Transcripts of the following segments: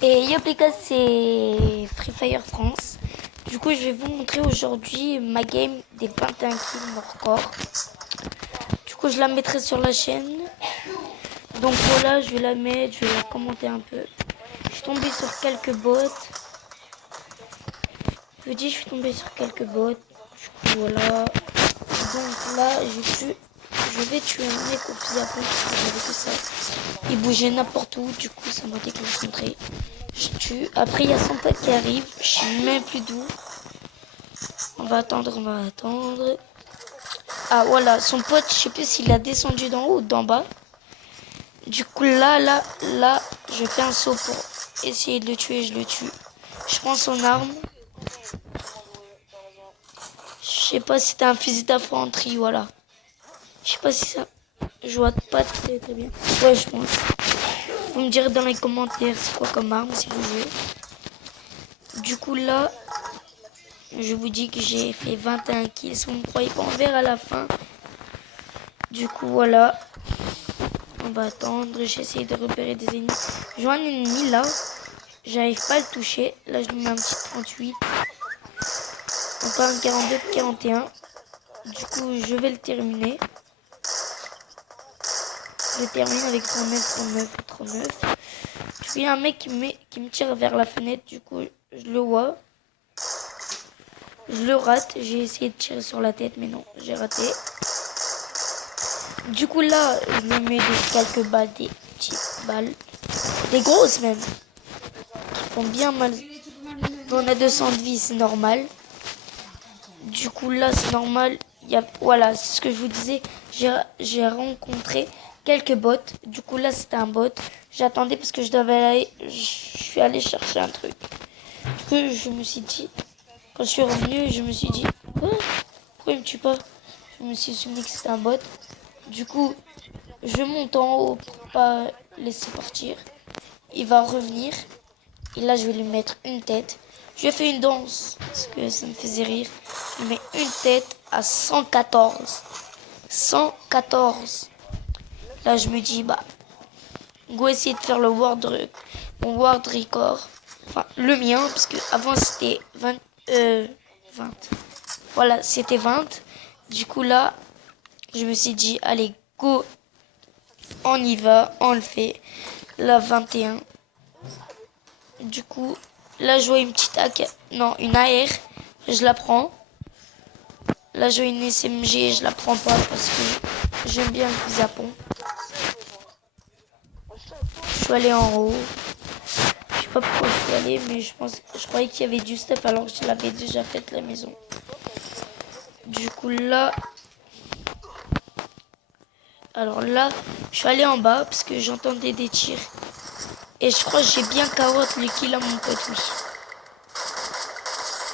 Et yo les gars, c'est Free Fire France. Du coup, je vais vous montrer aujourd'hui ma game des 21 kills mon record. Du coup, je la mettrai sur la chaîne. Donc voilà, je vais la mettre, je vais la commenter un peu. Je suis tombée sur quelques bots. Je suis tombée sur quelques bots. Du coup, voilà. Donc là, je vais tuer un mec au fusil à pompe parce que j'avais que ça. Il bougeait n'importe où, du coup, ça m'a déconcentré. Je tue. Après, il y a son pote qui arrive. Je sais même plus d'où. On va attendre, on va attendre. Ah, voilà, son pote, je sais plus s'il a descendu d'en haut ou d'en bas. Du coup, là, je fais un saut pour essayer de le tuer, je le tue. Je prends son arme. Je sais pas si t'as un fusil d'infanterie, voilà. Je sais pas si ça... Je vois pas très bien. Ouais, je pense. Vous me direz dans les commentaires c'est quoi comme arme si vous jouez. Du coup, là, je vous dis que j'ai fait 21 kills. Vous me croyez pas, on verra à la fin. Du coup, voilà. On va attendre. J'essaie de repérer des ennemis. Je vois un ennemi là. J'arrive pas à le toucher. Là, je lui mets un petit 38. Encore un 42, 41. Du coup, je vais le terminer. Je termine avec 39, 39, 39. Du coup, il y a un mec qui me tire vers la fenêtre. Du coup, je le vois. Je le rate. J'ai essayé de tirer sur la tête, mais non, j'ai raté. Du coup, là, je lui mets quelques balles, des petites balles. Des grosses même. Qui font bien mal. On a 200 de vie, c'est normal. Du coup, là, c'est normal. Voilà, c'est ce que je vous disais. J'ai rencontré quelques bots. Du coup, là, c'était un bot. J'attendais parce que je suis allé chercher un truc. Du coup, je me suis dit, quand je suis revenu, je me suis dit, quoi? Pourquoi il me tue pas? Je me suis souvenu que c'était un bot. Du coup, je monte en haut pour pas laisser partir. Il va revenir. Et là, je vais lui mettre une tête. Je fais une danse parce que ça me faisait rire. Je lui mets une tête à 114. 114. Là, je me dis, bah, go essayer de faire mon world record. Enfin, le mien, parce que avant c'était 20. 20. Voilà, c'était 20. Du coup, là, je me suis dit, allez, go, on y va, on le fait. Là, 21. Du coup, là, je vois une petite AK. Non, une AR. Je la prends. Là, je vois une SMG. Je la prends pas parce que j'aime bien le fusil à pompe. Je suis allé en haut. Je sais pas pourquoi je suis allé, mais je croyais qu'il y avait du stuff alors que je l'avais déjà fait la maison. Du coup, là. Alors là, je suis allé en bas parce que j'entendais des tirs. Et je crois que j'ai bien carotte le kill à mon pote, oui.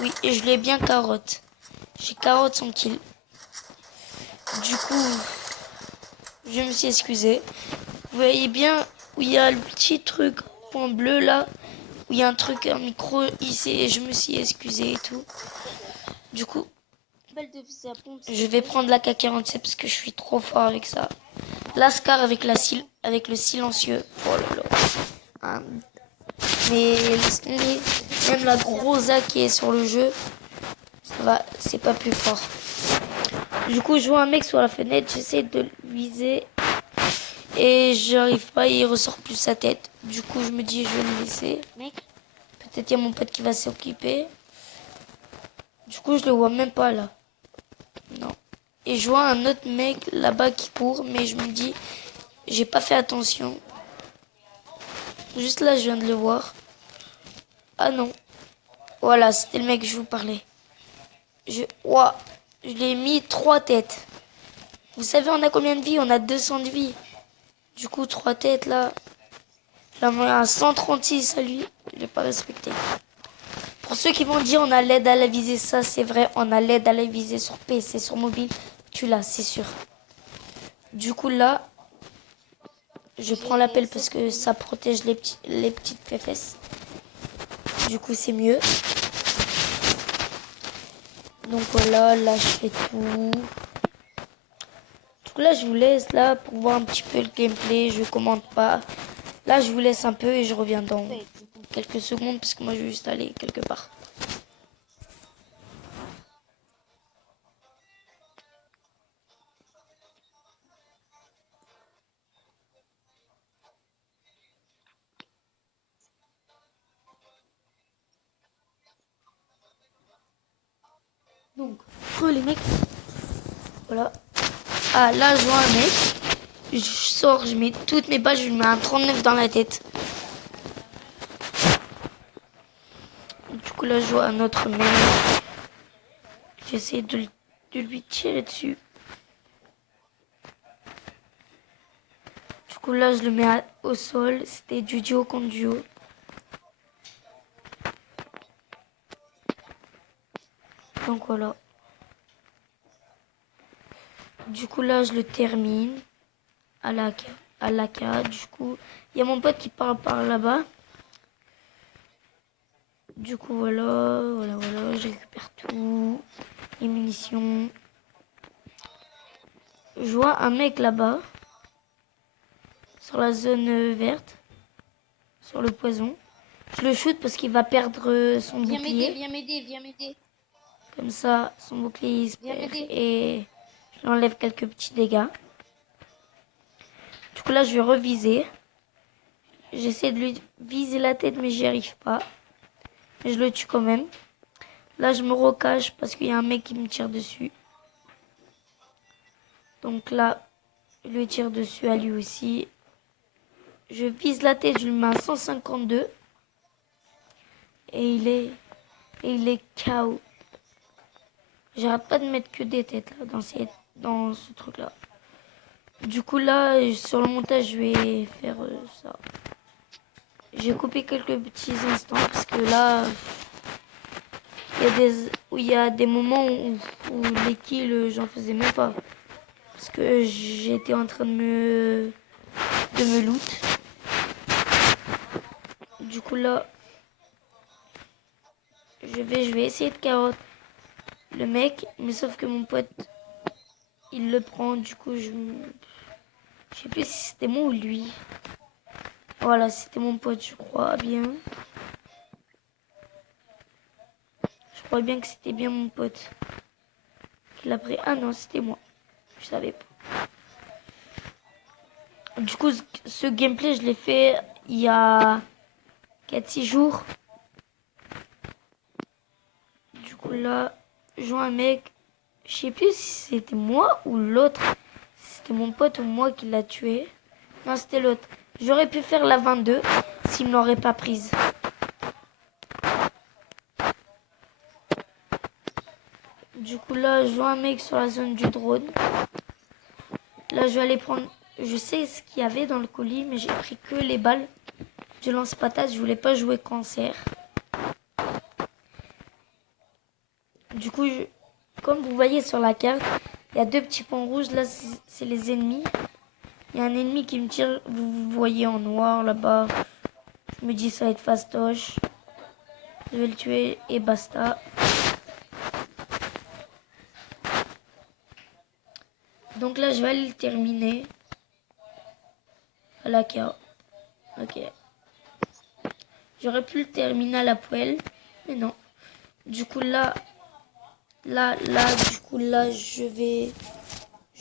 Oui, et je l'ai bien carotte. J'ai carotte son kill. Du coup, je me suis excusé. Vous voyez bien où il y a le petit truc point bleu là, où il y a un truc, un micro ici, et je me suis excusé et tout. Du coup, je vais prendre la K47 parce que je suis trop fort avec ça. Lascar avec le silencieux. Oh là là. Hein. Mais même la grosse A qui est sur le jeu, ça va, c'est pas plus fort. Du coup, je vois un mec sur la fenêtre, j'essaie de le viser. Et j'arrive pas, il ressort plus sa tête. Du coup, je me dis, je vais le laisser. Peut-être il y a mon pote qui va s'occuper. Du coup, je le vois même pas là. Non. Et je vois un autre mec là-bas qui court, mais je me dis, j'ai pas fait attention. Juste là, je viens de le voir. Ah non. Voilà, c'était le mec que je vous parlais. Ouah, je l'ai mis 3 têtes. Vous savez, on a combien de vie? On a 200 de vie. Du coup, 3 têtes là. Là, on a 136 à lui. Je l'ai pas respecté. Pour ceux qui vont dire on a l'aide à la visée, ça c'est vrai, on a l'aide à la visée sur PC, sur mobile, tu l'as, c'est sûr. Du coup là, je prends l'appel parce que ça protège les petites fesses. Du coup c'est mieux. Donc voilà, là je fais tout. Du coup là je vous laisse là pour voir un petit peu le gameplay, je commande pas. Là, je vous laisse un peu et je reviens dans quelques secondes parce que moi, je vais juste aller quelque part. Donc, les mecs. Voilà. Ah, là, je vois un mec. Je sors, je mets toutes mes pages, je lui mets un 39 dans la tête. Du coup, là, je vois un autre mec. J'essaie de lui tirer dessus. Du coup, là, je le mets au sol. C'était du duo contre duo. Donc, voilà. Du coup, là, je le termine à l'AK. Du coup, il y a mon pote qui parle par là-bas. Du coup, voilà, je récupère tout. Les munitions. Je vois un mec là-bas. Sur la zone verte. Sur le poison. Je le shoot parce qu'il va perdre son bouclier. Viens m'aider. Comme ça, son bouclier il se perd et je lui enlève quelques petits dégâts. Du coup là, je vais reviser. J'essaie de lui viser la tête, mais j'y arrive pas. Mais je le tue quand même. Là, je me recache parce qu'il y a un mec qui me tire dessus. Donc là, je lui tire dessus à lui aussi. Je vise la tête, je lui mets un 152. Et il est KO. J'arrête pas de mettre que des têtes là dans ce truc là. Du coup là, sur le montage, je vais faire ça. J'ai coupé quelques petits instants parce que là, il y a des moments où les kills, j'en faisais même pas. Parce que j'étais en train de me loot. Du coup là, je vais essayer de carotte le mec, mais sauf que mon pote, il le prend. Du coup, je sais plus si c'était moi ou lui. Voilà, c'était mon pote, je crois bien. Je crois bien que c'était bien mon pote qui l'a pris. Ah non, c'était moi. Je savais pas. Du coup, ce gameplay, je l'ai fait il y a 4-6 jours. Du coup, là, je vois un mec. Je sais plus si c'était moi ou l'autre. Si c'était mon pote ou moi qui l'a tué. Non, c'était l'autre. J'aurais pu faire la 22 s'il ne l'aurait pas prise. Du coup, là, je vois un mec sur la zone du drone. Là, je vais aller prendre... Je sais ce qu'il y avait dans le colis, mais j'ai pris que les balles. Je lance patate, je voulais pas jouer cancer. Du coup, comme vous voyez sur la carte, il y a deux petits points rouges. Là, c'est les ennemis. Il y a un ennemi qui me tire. Vous voyez en noir là-bas. Je me dis ça va être fastoche. Je vais le tuer et basta. Donc là, je vais aller le terminer. À la K.O. Ok. J'aurais pu le terminer à la poêle. Mais non. Du coup, là, je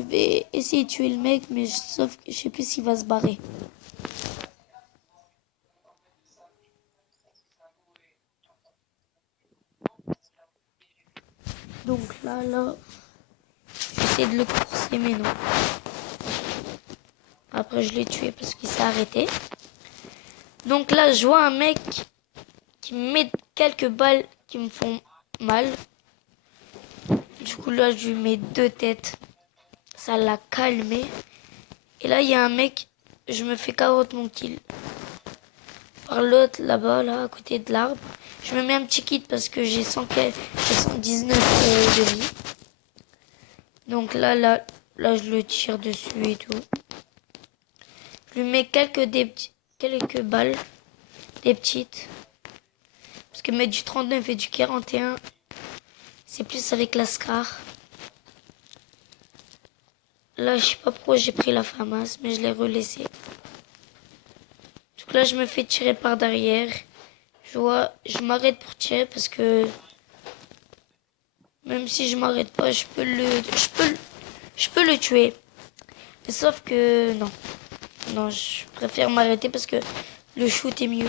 vais essayer de tuer le mec, mais sauf que je sais plus s'il va se barrer. Donc là, j'essaie de le courser, mais non. Après, je l'ai tué parce qu'il s'est arrêté. Donc là, je vois un mec qui me met quelques balles qui me font mal. Du coup, là, je lui mets 2 têtes. Ça l'a calmé. Et là, il y a un mec, je me fais carotte mon kill. Par l'autre, là-bas, là, à côté de l'arbre. Je me mets un petit kit parce que j'ai 119 de vie. Donc là, je le tire dessus et tout. Je lui mets quelques balles, des petites. Parce que mettre du 39 et du 41, c'est plus avec la Scar. Là, je sais pas pourquoi j'ai pris la FAMAS, mais je l'ai relaissé. coup là, je me fais tirer par derrière. Je m'arrête pour tirer parce que même si je m'arrête pas, je peux le tuer. Mais sauf que non. Non, je préfère m'arrêter parce que le shoot est mieux.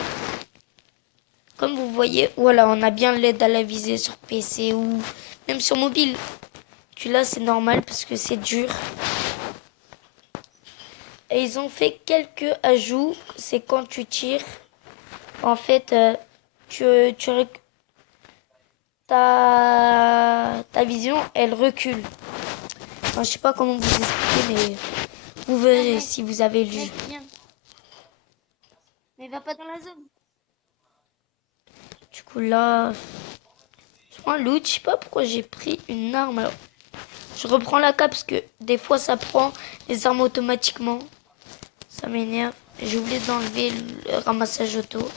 Comme vous voyez, voilà, on a bien l'aide à la visée sur PC ou même sur mobile. Celui-là, c'est normal parce que c'est dur. Et ils ont fait quelques ajouts. C'est quand tu tires, en fait, ta vision, elle recule. Enfin, je sais pas comment vous expliquer, mais vous verrez si vous avez lu. Mais va pas dans la zone. Du coup, là, je prends un loot. Je sais pas pourquoi j'ai pris une arme. Alors, je reprends la cape parce que des fois, ça prend les armes automatiquement. Ça m'énerve. J'ai oublié d'enlever le ramassage auto.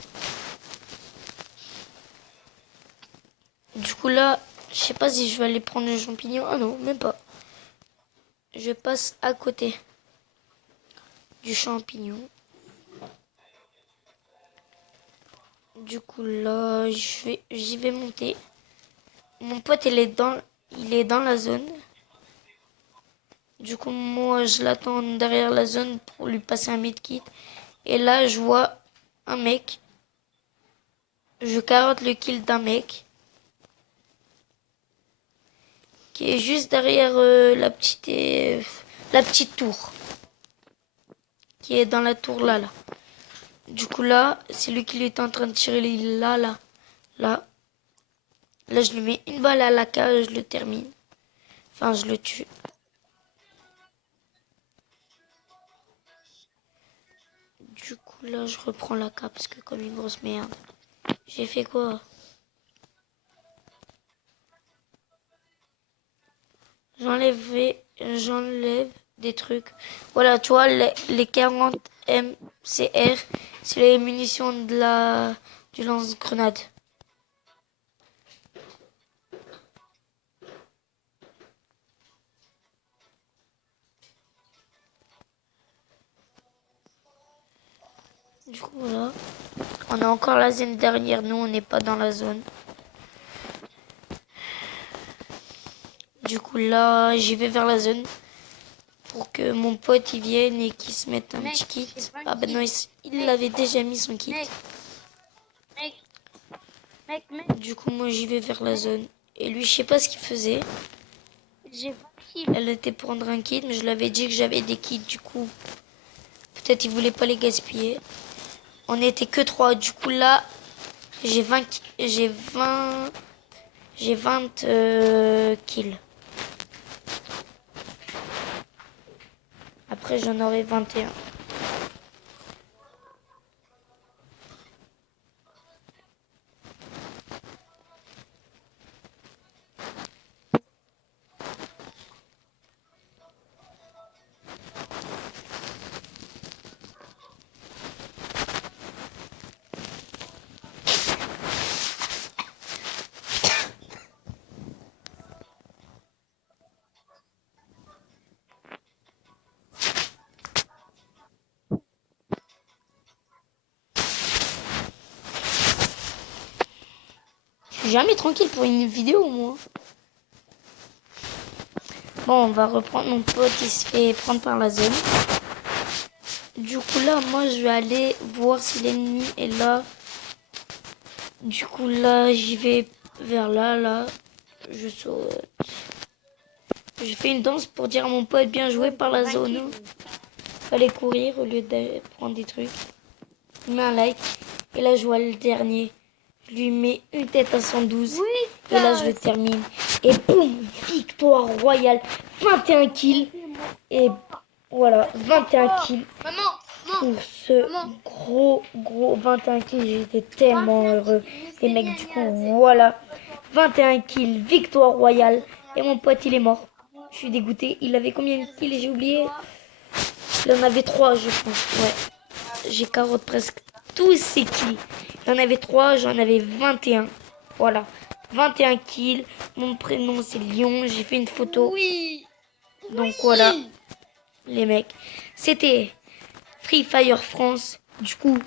Du coup, là, je sais pas si je vais aller prendre le champignon. Ah non, même pas. Je passe à côté du champignon. Du coup, là, j'y vais monter. Mon pote, il est dans la zone. Du coup, moi, je l'attends derrière la zone pour lui passer un medkit. Et là, je vois un mec. Je carotte le kill d'un mec. Qui est juste derrière la petite tour. Qui est dans la tour là. Du coup, là, c'est lui qui est en train de tirer là. Là, je lui mets une balle à la cage, je le termine. Enfin, je le tue. Du coup, là, je reprends la cape parce que comme une grosse merde. J'ai fait quoi? J'enlève des trucs. Voilà, tu vois, les 40 MCR, c'est les munitions du lance-grenade. Du coup, voilà. On a encore la zone derrière nous, on n'est pas dans la zone. Du coup, là, j'y vais vers la zone pour que mon pote y vienne et qu'il se mette un petit kit. Ah ben non, il avait déjà mis son kit. Du coup, moi, j'y vais vers la zone. Et lui, je sais pas ce qu'il faisait. Elle était pour prendre un kit, mais je lui avais dit que j'avais des kits. Du coup, peut-être il voulait pas les gaspiller. On n'était que 3. Du coup, là, j'ai 20 kills. Après, j'en aurai 21. Je suis jamais tranquille pour une vidéo, moi. Bon, on va reprendre. Mon pote, il se fait prendre par la zone. Du coup, là, moi, je vais aller voir si l'ennemi est là. Du coup, là, j'y vais vers là. Je saute. Je fais une danse pour dire à mon pote bien joué par la zone. Fallait courir au lieu de prendre des trucs. Je mets un like. Et là, je vois le dernier. Je lui mets une tête à 112. Oui, et là, je le termine. Et boum, victoire royale. 21 kills. Et voilà, 21 kills. Pour ce gros 21 kills. J'étais tellement heureux. Les mecs, du coup, voilà. 21 kills, victoire royale. Et mon pote, il est mort. Je suis dégoûté. Il avait combien de kills? J'ai oublié. Il en avait 3, je pense. Ouais. J'ai carotte presque tous ses kills. Il en avait 3, j'en avais 21. Voilà. 21 kills. Mon prénom, c'est Lyon. J'ai fait une photo. Oui. Donc voilà, les mecs. C'était Free Fire France. Du coup,